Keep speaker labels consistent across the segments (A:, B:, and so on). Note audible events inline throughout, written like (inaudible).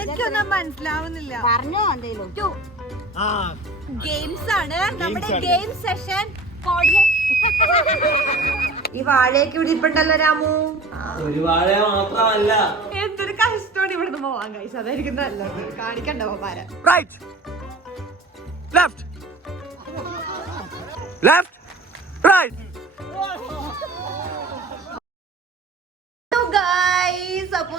A: എനിക്കൊന്നും മനസ്സിലാവുന്നില്ല.
B: പറഞ്ഞോ എന്തേലും.
C: ആ.
A: ഗെയിംസ് ആണ് നമ്മുടെ ഗെയിം സെഷൻ ഈ വാഴയൊക്കെ ഇവിടെ ഇപ്പുണ്ടല്ലോ രാമു.
D: ഒരു വാഴ മാത്രമല്ല.
A: എന്തൊരു കഷ്ടമാണ് ഇവിടുന്ന് പോവാൻ കഴിച്ചു അതായിരിക്കും നല്ലത്. കാണിക്കണ്ടോ പാര
C: റൈറ്റ്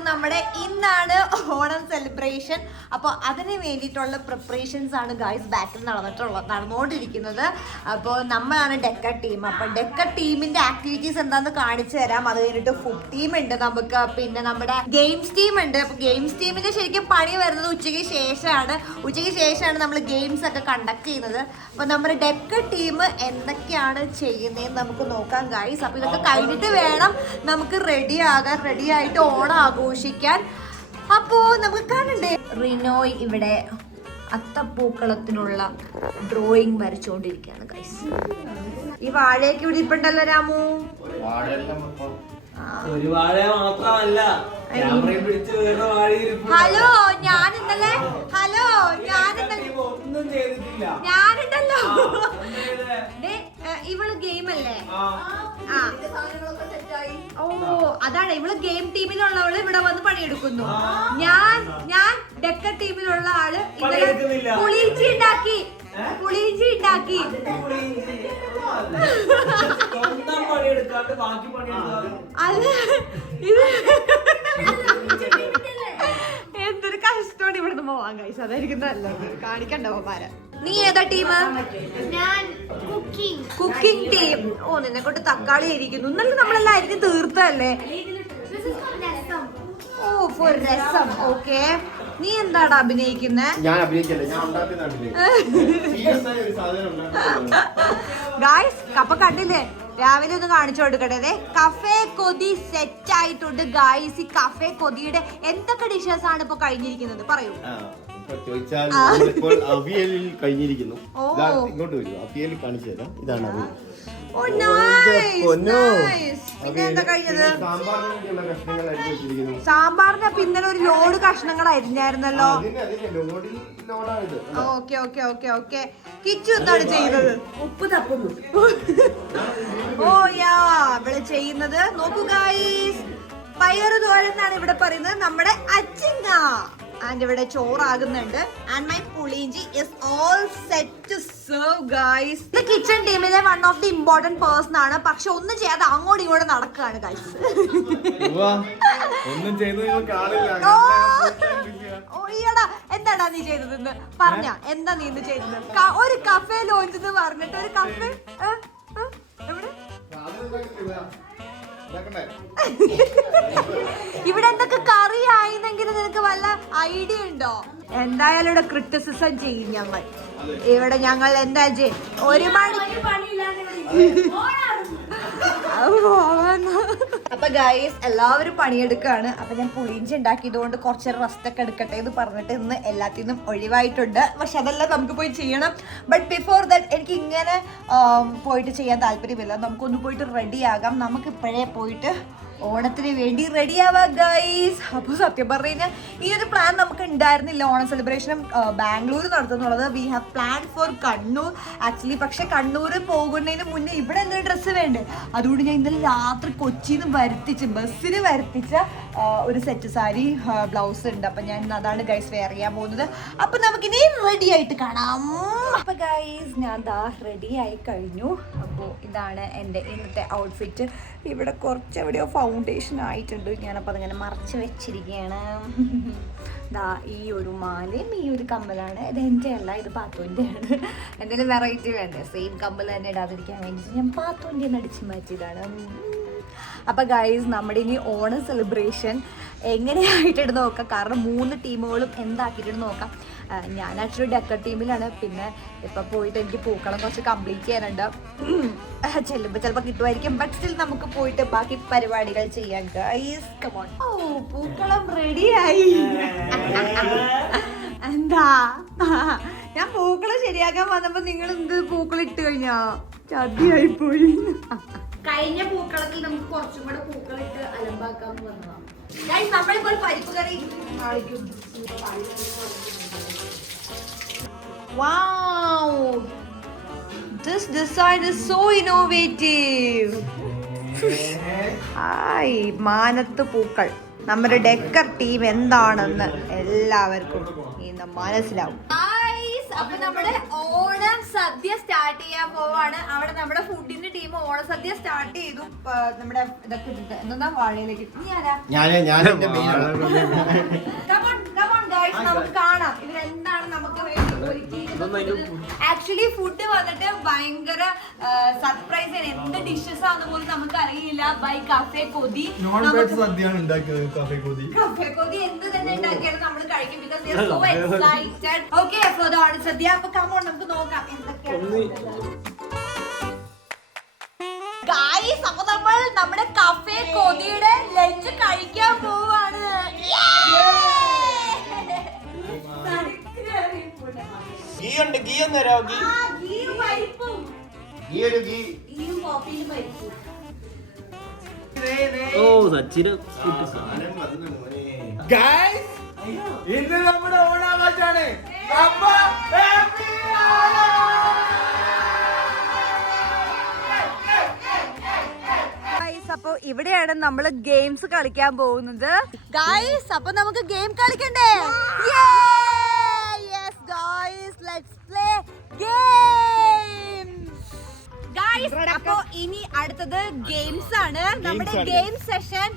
A: നമ്മുടെ ഇന്നാണ് ഓണം സെലിബ്രേഷൻ അപ്പോൾ അതിന് വേണ്ടിയിട്ടുള്ള പ്രിപ്പറേഷൻസ് ആണ് ഗായ്സ് ബാക്കിൽ നടന്നിട്ടുള്ളത് നടന്നുകൊണ്ടിരിക്കുന്നത്. അപ്പോൾ നമ്മളാണ് ഡെക്ക ടീം അപ്പോൾ ഡെക്ക ടീമിന്റെ ആക്ടിവിറ്റീസ് എന്താണെന്ന് കാണിച്ചു തരാം. അത് കഴിഞ്ഞിട്ട് ഫുഡ് ടീം ഉണ്ട് നമുക്ക്. പിന്നെ നമ്മുടെ ഗെയിംസ് ടീം ഉണ്ട്. അപ്പോൾ ഗെയിംസ് ടീമിന്റെ ശരിക്കും പണി വരുന്നത് ഉച്ചയ്ക്ക് ശേഷമാണ്. ഉച്ചയ്ക്ക് ശേഷമാണ് നമ്മൾ ഗെയിംസ് ഒക്കെ കണ്ടക്ട് ചെയ്യുന്നത്. അപ്പോൾ നമ്മുടെ ഡെക്ക ടീം എന്തൊക്കെയാണ് ചെയ്യുന്നതെന്ന് നമുക്ക് നോക്കാം ഗായ്സ് അപ്പോൾ ഇതൊക്കെ കഴിഞ്ഞിട്ട് വേണം നമുക്ക് റെഡി ആകാൻ. റെഡി ആയിട്ട് ഓണം ആഘോഷിക്കാൻ. അപ്പോ നമുക്ക് കാണണ്ടേ? റിനോയ് ഇവിടെ അത്തപ്പൂക്കളത്തിനുള്ള ഡ്രോയിങ് വരച്ചുകൊണ്ടിരിക്കുകയാണ് ഗൈസ് ഈ വാഴയൊക്കെ ഇവിടെ ഇപ്പുണ്ടല്ലോ രാമു?
D: ഒരു വാഴ മാത്രമല്ല.
A: ഹലോ ഞാൻ ഇന്നലെ ഹലോ ഞാൻ ഇന്നലെ
D: ഒന്നും ചെയ്തിട്ടില്ല.
A: ഞാനുണ്ടല്ലോ ഇവൾ ഗെയിം അല്ലേ?
D: ആ,
A: ഓ അതാണ്. ഇവൾ ഗെയിം ടീമിലുള്ളവൾ ഇവിടെ വന്ന് പണിയെടുക്കുന്നു. ഞാൻ ഞാൻ ഡെക്ക ടീമിലുള്ള ആൾ
D: ഇവിടെ.
A: പുളിയിഞ്ചി ഉണ്ടാക്കി. പുളിയിഞ്ചി ഉണ്ടാക്കി. (laughs)
D: അല്ല.
A: ഇത് എന്തൊരു കഷ്ടമാണ് ഇവിടുന്ന് പോവാൻ കഴിച്ചു അതായിരിക്കും നല്ലത്. കാണിക്കണ്ടോ പാര നീ ഏതാ ടീം?
B: ഞാൻ കുക്കിംഗ്.
A: Cooking team. ഓ നിന്നെ കൊണ്ട് തക്കാളി ഇരിക്കുന്നു ഇന്നലെ നമ്മളെല്ലാം അരിഞ്ഞ് തീർത്തല്ലേ ഓ ഫോർ രസം. ഓക്കെ നീ എന്താണ് അഭിനയിക്കുന്നേ?
E: ഞാൻ
A: ഗായ്സ് കപ്പ കണ്ടില്ലേ? രാവിലെ ഒന്ന് കാണിച്ചു കൊടുക്കട്ടെ. ദേ, കഫേ കൊതി സെറ്റ് ആയിട്ടുണ്ട് ഗായ്സ് ഈ കഫേ കൊതിയുടെ എന്തൊക്കെ ഡിഷസ് ആണ് ഇപ്പൊ കഴിഞ്ഞിരിക്കുന്നത്? പറയൂ.
E: ചോദിച്ചാൽ ഇപ്പോൾ അവിയലിൽ കഴിഞ്ഞിരിക്കുന്നു. ഇങ്ങോട്ട് വരൂ. അവിയൽ കാണിച്ചു തരാം. ഇതാണ് അവിയൽ.
A: ഓ
E: ഓ,
A: നൈസ്
E: എന്റെ
A: നൈസ് പിന്നെ
E: അവിയൽ.
A: എന്താ കഴിഞ്ഞത്?
E: പിന്നെ സാമ്പാറിന് കഷ്ണങ്ങൾ അരിഞ്ഞു വെച്ചിരിക്കുന്നു.
A: സാമ്പാറിന് ഒരു ലോഡ് കഷ്ണങ്ങൾ അരിഞ്ഞായിരുന്നല്ലോ okay okay okay okay. Kichu എന്താണ് ചെയ്യുന്നത്?
B: ഉപ്പ് തപ്പുന്നു. (laughs)
A: ഓ യാ ഇവിടെ ചെയ്യുന്നത്. നോക്കൂ ഗൈസ് പയറ് തോരൻ എന്നാണ് ഇവിടെ പറയുന്നത്. നമ്മുടെ അച്ചിങ്ങ. ആൻഡ് ഇവിടെ ചോറാകുന്നുണ്ട്. And my പുളിഞ്ചി is all set to serve guys ഇത് കിച്ചൺ ടീമിലെ one of the important person ആണ്. പക്ഷെ ഒന്നും ചെയ്യാതെ അങ്ങോട്ടും ഇങ്ങോട്ടും നടക്കുകയാണ് ഗൈസ്
E: ഒന്നും ചെയ്ത് നിങ്ങൾ കാണില്ല.
A: ഓ. ഇയടാ എന്താടാ നീ ചെയ്തതെന്ന്? പറഞ്ഞ. എന്താ നീ ഇന്ന് ചെയ്തത്? ഒരു കഫേ ലോഞ്ച് എന്ന് പറഞ്ഞിട്ട് ഒരു കഫേ? എവിടെ? ഇവിടെ എന്തൊക്കെ കറി ആയിരുന്നെങ്കിൽ നിനക്ക് വല്ല ഐഡിയ ഉണ്ടോ? എന്തായാലും ഇവിടെ ക്രിറ്റിസിസം ചെയ്യും ഞങ്ങൾ. ഇവിടെ ഞങ്ങൾ എന്താ ചെയ്യും ഒരു മണി അപ്പൊ ഗൈസ് എല്ലാവരും പണിയെടുക്കാണ്. അപ്പൊ ഞാൻ പുളിഞ്ചി ഉണ്ടാക്കിയതുകൊണ്ട് കുറച്ച് റെസ്റ്റ് ഒക്കെ എടുക്കട്ടെ എന്ന് പറഞ്ഞിട്ട് ഇന്ന് എല്ലാത്തിനും ഒഴിവായിട്ടുണ്ട്. പക്ഷെ അതെല്ലാം നമുക്ക് പോയി ചെയ്യണം. ബട്ട് ബിഫോർ ദാറ്റ് എനിക്ക് ഇങ്ങനെ പോയിട്ട് ചെയ്യാൻ താല്പര്യമില്ല. നമുക്കൊന്ന് പോയിട്ട് റെഡി ആകാം. നമുക്ക് ഇപ്പോഴേ പോയിട്ട് ഓണത്തിന് വേണ്ടി റെഡി ആവാം ഗൈസ് അപ്പോൾ സത്യം പറഞ്ഞു കഴിഞ്ഞാൽ ഈ ഒരു പ്ലാൻ നമുക്ക് ഉണ്ടായിരുന്നില്ല ഓണം സെലിബ്രേഷനും Bangalore നടത്തുന്നുള്ളത്. We have plan for Kannur. Actually പക്ഷെ കണ്ണൂർ പോകുന്നതിന് മുന്നേ ഇവിടെ എന്തൊരു ഡ്രസ്സ് വേണ്ടേ? അതുകൊണ്ട് ഞാൻ ഇന്നലെ രാത്രി കൊച്ചിയിൽ നിന്ന് വരുത്തിച്ച് ബസ്സിന് വരുത്തിച്ച ഒരു സെറ്റ് സാരി ബ്ലൗസ് ഉണ്ട്. അപ്പം ഞാൻ അതാണ് ഗൈസ് വെയർ ചെയ്യാൻ പോകുന്നത്. അപ്പം നമുക്കിനി റെഡി ആയിട്ട് കാണാം. അപ്പം ഗൈസ് ഞാൻ ദാ റെഡി ആയി കഴിഞ്ഞു. അപ്പോൾ ഇതാണ് എന്റെ ഇന്നത്തെ ഔട്ട്ഫിറ്റ് ഇവിടെ കുറച്ച് എവിടെയോ ഫൗണ്ടേഷൻ ആയിട്ടുണ്ട്. ഞാനപ്പോൾ അതിങ്ങനെ മറച്ച് വെച്ചിരിക്കുകയാണ്. ദാ ഈ ഒരു മാലയും ഈ ഒരു കമ്മലാണ്. ഇത് എന്റെ അല്ല ഇത് പാത്തുവിന്റെയാണ്. എന്തെങ്കിലും വെറൈറ്റി വേണ്ടേ? സെയിം കമ്മൽ തന്നെ ഇടാതിരിക്കാൻ വേണ്ടി ഞാൻ പാത്തുവിന്റെ അടിച്ച് മാറ്റിയതാണ്. അപ്പോൾ ഗൈസ് നമ്മുടെ ഇനി ഓണം സെലിബ്രേഷൻ എങ്ങനെയായിട്ടിട്ട് നോക്കാം. കാരണം മൂന്ന് ടീമുകളും എന്താക്കിയിട്ട് നോക്കാം. ഞാൻ ആക്ച്വലി ഡെക്കർ ടീമിലാണ് പിന്നെ ഇപ്പം പോയിട്ട് എനിക്ക് പൂക്കളം കുറച്ച് കംപ്ലീറ്റ് ചെയ്യാനുണ്ട്. ചെല്ലുമ്പോൾ ചിലപ്പോൾ കിട്ടുമായിരിക്കും. ബട്ട് സ്റ്റിൽ നമുക്ക് പോയിട്ട് ബാക്കി പരിപാടികൾ ചെയ്യാൻ ഗൈസ് കമോൺ ഓ പൂക്കളം റെഡിയായി എന്താ? ഞാൻ പൂക്കളം ശരിയാക്കാൻ വന്നപ്പോൾ നിങ്ങൾ എന്ത് പൂക്കളം ഇട്ട് കഴിഞ്ഞാ? ചതിയായി പോയി. കഴിഞ്ഞ പൂക്കളത്തിൽ നമുക്ക് കുറച്ചും കൂടെ പൂക്കളിട്ട് അലമ്പാക്കാൻ വന്നതാണ് ഞാൻ നമ്മളിപ്പോൾ പരിപ്പ് കറി! This design is so innovative. Hi മാനത്ത് പൂക്കൾ നമ്മുടെ ഡെക്കർ ടീം എന്താണെന്ന് എല്ലാവർക്കും ഇന്ന് മനസ്സിലാവും അപ്പൊ നമ്മുടെ ഓണം സദ്യ സ്റ്റാർട്ട് ചെയ്യാൻ പോവാണ്. അവിടെ നമ്മുടെ ഫുഡിന്റെ ടീം ഓണ സദ്യ സ്റ്റാർട്ട് ചെയ്തു. നമ്മുടെ ഇതൊക്കെ ഇട്ടിട്ട്. എന്താ വാഴയിലേക്ക്? ആരാ?
E: ഞാൻ
A: ഞാൻ. നമുക്ക് കാണാം. ഇവരെന്താണ് നമുക്ക് വേണ്ടി ആക്ച്വലി ഫുഡ് വന്നിട്ട് ഭയങ്കര സർപ്രൈസ് ആണ്. എന്ത് ഡിഷസ് ആണെന്ന് പോലും നമുക്ക് അറിയില്ല bye cafe Kothi
E: cafe Kothi
A: cafe Kothi എന്ത് തന്നെ ഉണ്ടാക്കിയാലും നമ്മൾ കഴിക്കും because so excited okay for the order സദ്യ. അപ്പൊ കമോൺ നമുക്ക് നോക്കാം എന്തൊക്കെയാണ് ഗായ്സ് അപ്പൊ നമ്മൾ നമ്മുടെ കഫേ കൊതിയുടെ ലഞ്ച് കഴിക്കാൻ പോവാണ്.
E: ഗീ? ഉണ്ട് ഗീ ഒന്ന് തരാമോ ഗീ. ഗീ ഒരു ഗീ.
D: ഓ സച്ചിന്.
C: ഇന്ന് നമ്മുടെ ഓണാഘോഷാണ്. അപ്പൊ
A: ഗൈസ് അപ്പൊ ഇവിടെയാണ് നമ്മൾ ഗെയിംസ് കളിക്കാൻ പോകുന്നത്. ഗായ്സ് അപ്പൊ നമുക്ക് ഗെയിം കളിക്കണ്ടേ? ലെറ്റ്സ് ഗെയിംസ് അപ്പൊ ഇനി അടുത്തത് ഗെയിംസ് ആണ്. നമ്മുടെ ഗെയിം സെഷൻ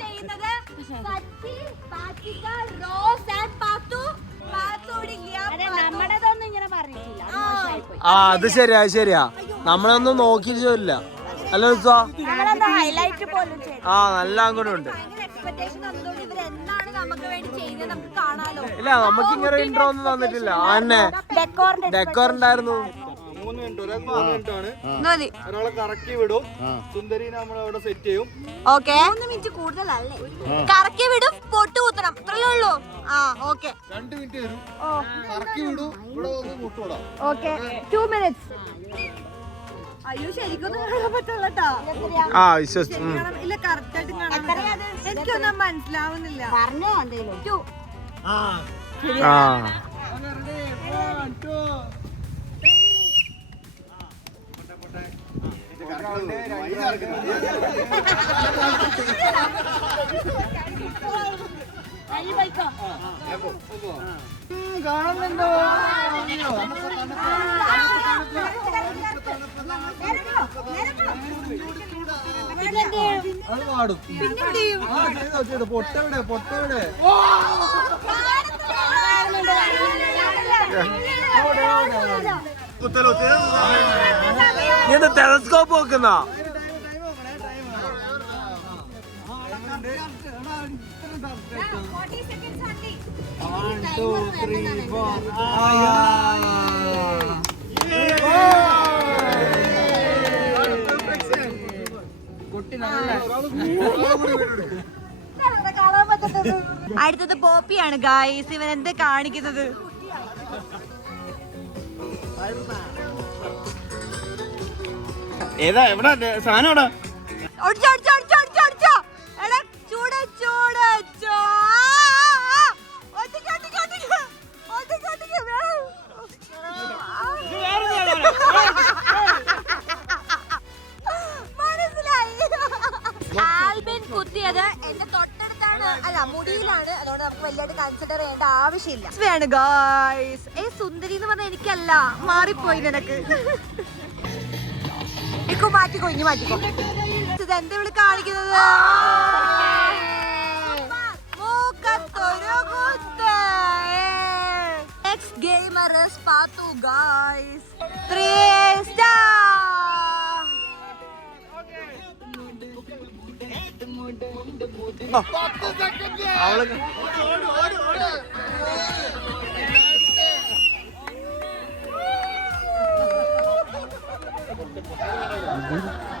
A: ചെയ്യുന്നത് റോസ് ആൻഡ് പാത്തു.
B: നമ്മുടേതൊന്നും ഇങ്ങനെ പറഞ്ഞിട്ടില്ല.
C: ആ. അത് ശരിയാ അത് ശരിയാ. നമ്മളൊന്നും നോക്കിയില്ല അല്ല ഉത്സവ
B: ഹൈലൈറ്റ് പോലും ചെയ്തു
C: ആ നല്ല അങ്ങോട്ടും ഇല്ല നമുക്ക് ഇങ്ങനെ ഇൻട്രോ ഒന്നും തന്നിട്ടില്ല. ആ തന്നെ
B: ഡെക്കോറിന്റെ
C: ഡെക്കോർ ഉണ്ടായിരുന്നു.
F: മൂന്ന് മിനിറ്റ് ഒരാൾക്ക് മൂന്ന് മിനിറ്റ് ആണ്. ഒരാളെ കറക്കി വിടും. സുന്ദരിനെ നമ്മൾ അവിടെ സെറ്റ് ചെയ്യും.
A: ഓക്കെ. മൂന്ന് മിനിറ്റ് കൂടുതലല്ലേ? കറക്കി വിടും പൊട്ട് കുത്തണം അത്രയേ ഉള്ളൂ. ആ ഓക്കെ.
F: രണ്ട് മിനിറ്റ് വരും. കറക്കി വിടും. ഇവിടെ ഒന്ന് മുട്ടൂടാം
A: ഓക്കെ. ടു മിനിറ്റ്സ് അയ്യോ ശരിക്കൊന്നും കാണാൻ പറ്റുള്ളട്ടാ
C: ആ വിശ്വസിച്ചു ഉം.
A: ഇല്ല കറക്റ്റ് ആയിട്ട് കാണാൻ എനിക്കൊന്നും മനസ്സിലാവുന്നില്ല.
B: പറഞ്ഞോ എന്തേലും.
A: ടു.
C: ആ
F: അത് പാടും ആ ചെയ്തോ ചെയ്തോ പൊട്ടെവിടെ പൊട്ടെവിടെ
A: അടുത്തത് പോപ്പിയാണ് ഗായ്സ് ഇവൻ എന്താ കാണിക്കുന്നത്?
F: ഏതാ എവിടെ? സാധനം എവിടെ?
A: മുടിയിലാണ് അതുകൊണ്ട് നമുക്ക് വലിയായിട്ട് കൺസിഡർ ചെയ്യേണ്ട ആവശ്യമില്ല. വേണം ഗായ്സ് ഏ സുന്ദരി എന്ന് പറഞ്ഞാൽ എനിക്കല്ല. മാറിപ്പോയി നിനക്ക്. എനിക്ക് മാറ്റിക്കോ ഇനി മാറ്റിക്കോ. ഇത് എന്താ ഇവിടെ കാണിക്കുന്നത്? മൂക്കത്തൊരു പാത്തു ഗായ്സ് ത്രീ is
F: അവൾ Thank you.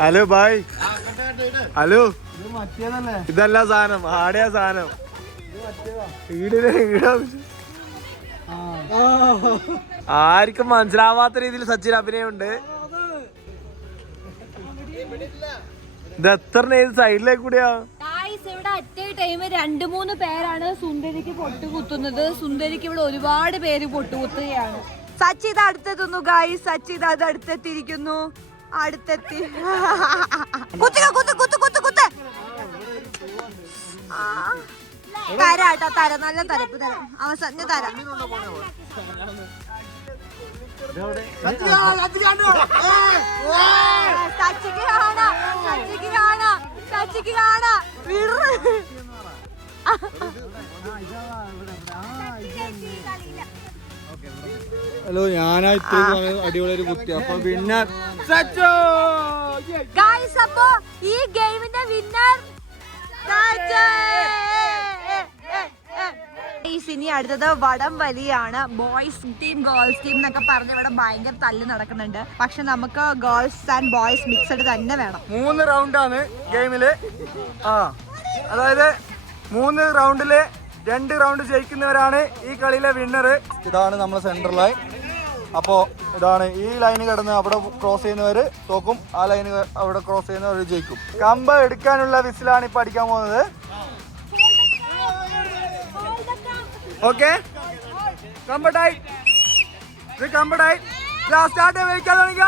C: Hello bye hello. ഇതല്ല സാധനം ആടെയാ സാധനം. ആർക്കും മനസ്സിലാവാത്ത രീതിയിൽ സച്ചിൻ അഭിനയമുണ്ട്. ഇത് എത്ര ഏത് സൈഡിലേക്ക് കൂടിയാ
A: ടൈം രണ്ട് മൂന്ന് പേരാണ് സുന്ദരിക്ക് പൊട്ട് കുത്തുന്നത് സുന്ദരിക്ക് ഇവിടെ ഒരുപാട് പേര് പൊട്ടുകുത്തുകയാണ്. സച്ചി ഇത് അടുത്തെത്തുന്നു ഗായി സച്ചി ഇത് അത് അടുത്തെത്തിയിരിക്കുന്നു. അടുത്തെത്തി. കുത്തുക കുത്ത് കുത്ത് കുത്ത് കുത്ത്. തരാട്ടോ തര. നല്ല തരപ്പ് തരാം. അവസാന തരാം. സച്ചിക്ക് കാണാ. സച്ചിക്ക് കാണാ. സച്ചിക്ക് കാണാ. വിടറ്
F: ഹലോ ഞാനാ ഇത്രയും അടിപൊളി ഒരു കുത്തി. അപ്പൊ വിന്നർ സച്ചോ
A: ഗായ്സ് അപ്പോ ഈ ഗെയിമിന്റെ വിന്നർ ഇനി അടുത്തത് വടം വലിയാണ് ബോയ്സ് ടീം ഗേൾസ് ടീം എന്നൊക്കെ പറഞ്ഞ് ഇവിടെ ഭയങ്കര തല്ല് നടക്കുന്നുണ്ട്. പക്ഷെ നമുക്ക് ഗേൾസ് ആൻഡ് ബോയ്സ് മിക്സഡ് തന്നെ വേണം.
F: മൂന്ന് റൗണ്ടാണ് ഗെയിമിൽ. ആ അതായത് മൂന്ന് റൗണ്ടിൽ രണ്ട് റൗണ്ട് ജയിക്കുന്നവരാണ് ഈ കളിയിലെ വിന്നർ ഇതാണ് നമ്മുടെ സെൻട്രൽ ലൈൻ അപ്പോ ഇതാണ് ഈ ലൈന് കിടന്ന് അവിടെ ക്രോസ് ചെയ്യുന്നവര് തോക്കും. ആ ലൈന് അവിടെ ക്രോസ് ചെയ്യുന്നവർ ജയിക്കും. കമ്പ എടുക്കാനുള്ള വിസിലാണ് ഇപ്പൊ അടിക്കാൻ പോകുന്നത്. ഓക്കെ കമ്പ ഇത് കമ്പ ലാസ്റ്റ് ആയിട്ട് വെയിക്കാൻ തുടങ്ങിയ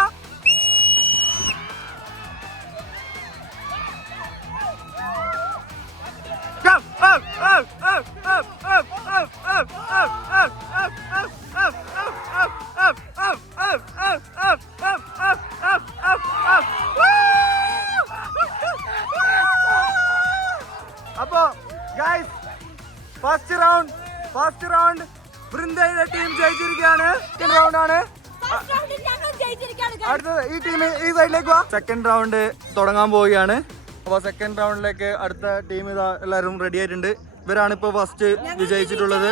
F: സെക്കൻഡ് റൗണ്ട് തുടങ്ങാൻ പോവുകയാണ്. അപ്പോൾ സെക്കൻഡ് റൗണ്ടിലേക്ക് അടുത്ത ടീം ഇതാ എല്ലാവരും റെഡി ആയിട്ടുണ്ട്. ഇവരാണ് ഇപ്പോൾ ഫസ്റ്റ് വിജയിച്ചിട്ടുള്ളത്.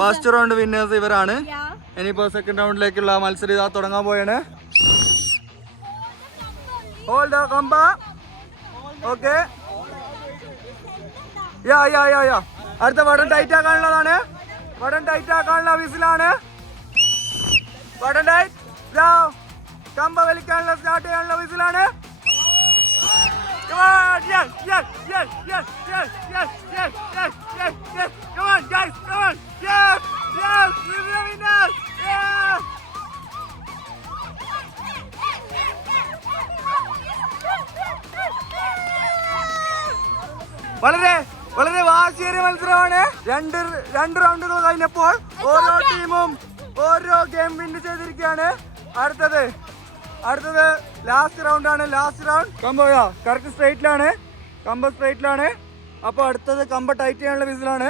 F: ഫസ്റ്റ് റൗണ്ട് വിന്നേഴ്സ് ഇവരാണ്. ഇനിയിപ്പോ സെക്കൻഡ് റൗണ്ടിലേക്കുള്ള മത്സരം ഇതാ തുടങ്ങാൻ കമ്പ. ഓക്കെ യാ യാ യാ യാ അടുത്ത വടൻ ടൈറ്റ് ആക്കാനുള്ളതാണ്. വടൻ ടൈറ്റ് ആക്കാനുള്ള വിസിലാണ്. വടൻ ടൈറ്റ് കമ്പ വലിക്കാനുള്ള സ്റ്റാർട്ട് ചെയ്യാനുള്ള വിസിലാണ് വളരെ വളരെ വാശിയേറിയ മത്സരമാണ് രണ്ട് രണ്ട് റൗണ്ടുകൾ കഴിഞ്ഞപ്പോൾ ഓരോ ടീമും ഓരോ ഗെയിം വിൻ ചെയ്തിരിക്കുകയാണ് അടുത്തത് അടുത്തത് ലാസ്റ്റ് റൗണ്ട് ആണ് ലാസ്റ്റ് റൗണ്ട് കമ്പോയാ കറക്റ്റ് സ്ട്രൈറ്റിലാണ് കമ്പ സ്ട്രൈറ്റിലാണ് അപ്പോൾ അടുത്തത് കമ്പ ടൈറ്റ് ചെയ്യാനുള്ള വിസിലാണ്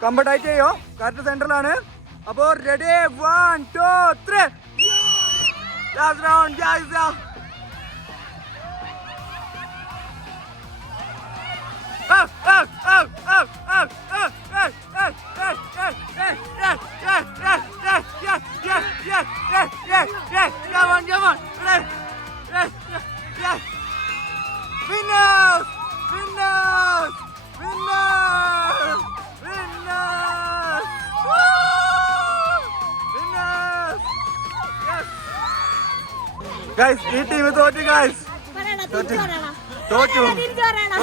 F: കമ്പ ടൈറ്റ് ചെയ്യോ? കറക്റ്റ് സെന്ററിലാണ് അപ്പോൾ ready one two three last round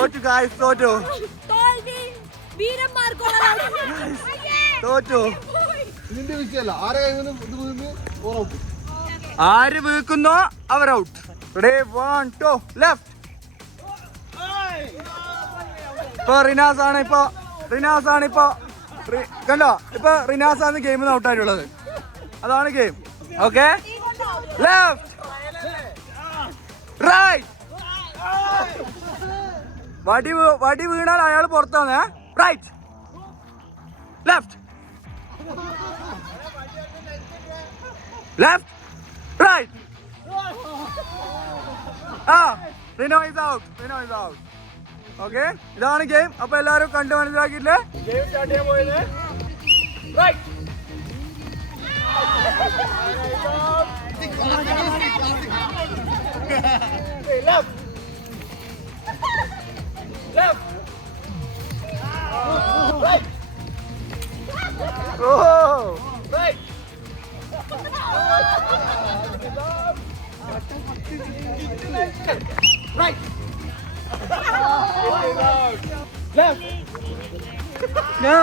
F: തോറ്റു ഗായ്സ് തോറ്റു. തോറ്റു.
E: ഇതിന്റെ വിഷയമല്ല ആരെ
F: ആര് വീക്കുന്നോ അവർ out. Ready one two left ഇപ്പൊ റിനാസ് ആണ് ഇപ്പൊ. റിനാസ് ആണ് ഇപ്പൊ. കണ്ടോ? ഇപ്പൊ റിനാസ് ആണ് ഗെയിമിൽ ഔട്ട് ആയിട്ടുള്ളത്. അതാണ് ഗെയിം ഓക്കെ ലെഫ്റ്റ് റൈറ്റ് വടി വടി വീണാൽ അയാൾ പുറത്താണ് റൈറ്റ് ലെഫ്റ്റ് ലെഫ്റ്റ് റൈറ്റ് ആ Rino is out Rino is out okay ഇതാണ് ഗെയിം അപ്പൊ എല്ലാരും കണ്ടു മനസ്സിലാക്കിയില്ലേ ഗെയിം സ്റ്റാർട്ട് ചെയ്യാൻ പോയത്. Right left. Left right oh right right left no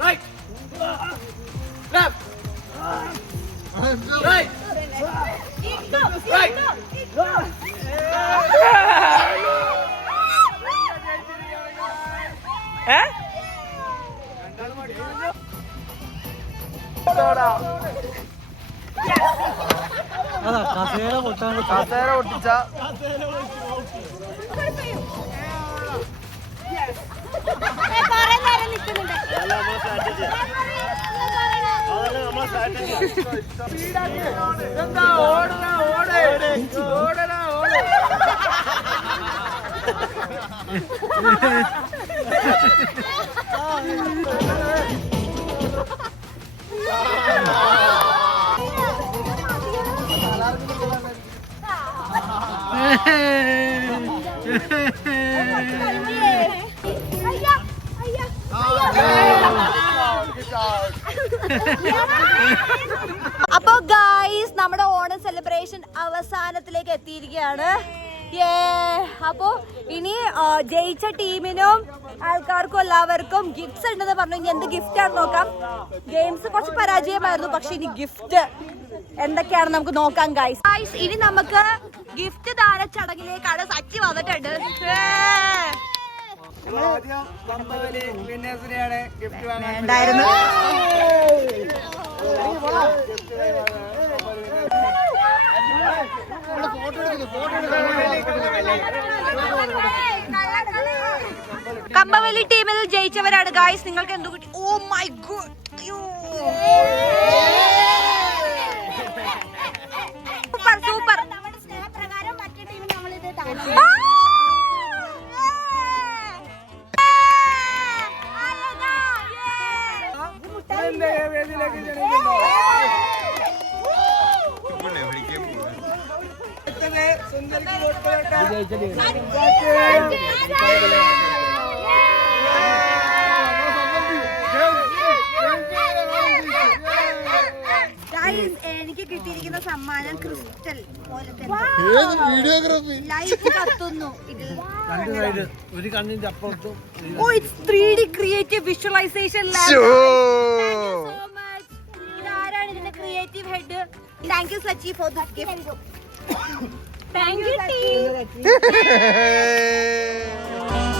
F: right left right right ഏ കസേര പൊട്ടിച്ച.
B: കസേര നിൽക്കുന്നുണ്ട്
F: എന്താ ഓടണ ഓടേ? ഓടണ ഓടേ.
B: അയ്യ (laughs)
A: അപ്പൊ ഗായ്സ് നമ്മുടെ ഓണം സെലിബ്രേഷൻ അവസാനത്തിലേക്ക് എത്തിയിരിക്കുകയാണ്. ഏ അപ്പോ ഇനി ജയിച്ച ടീമിനും ആൾക്കാർക്കും എല്ലാവർക്കും ഗിഫ്റ്റ്സ് ഉണ്ടെന്ന് പറഞ്ഞു. ഇനി എന്ത് ഗിഫ്റ്റ് ആണ് നോക്കാം. ഗെയിംസ് കുറച്ച് പരാജയമായിരുന്നു പക്ഷെ ഇനി ഗിഫ്റ്റ് എന്തൊക്കെയാണ് നമുക്ക് നോക്കാം ഗായ്സ് ഗൈസ് ഇനി നമുക്ക് ഗിഫ്റ്റ് ദാന ചടങ്ങിലേക്കാണ് സച്ചി വന്നിട്ടുണ്ട്. ഉണ്ടായിരുന്നു കമ്പവലി ടീമിൽ ജയിച്ചവരാണ് ഗായ്സ് നിങ്ങൾക്ക് എന്തോ കിട്ടി? ഓ മൈ ഗോഡ് എനിക്ക് കിട്ടിയിരിക്കുന്ന സമ്മാനം ക്രിസ്റ്റൽ പോലെ
E: ഏത് വീഡിയോഗ്രാഫി
A: ലൈഫ് കത്തുന്നു. സൈഡ്
C: ഒരു കണ്ണിന്റെ അപ്പുറത്തും
A: ഓ it's three D creative visualization ഇതാരാണ് ഇതിന്റെ creative head thank you Sachi for the gift Thank you, team. (laughs) (laughs)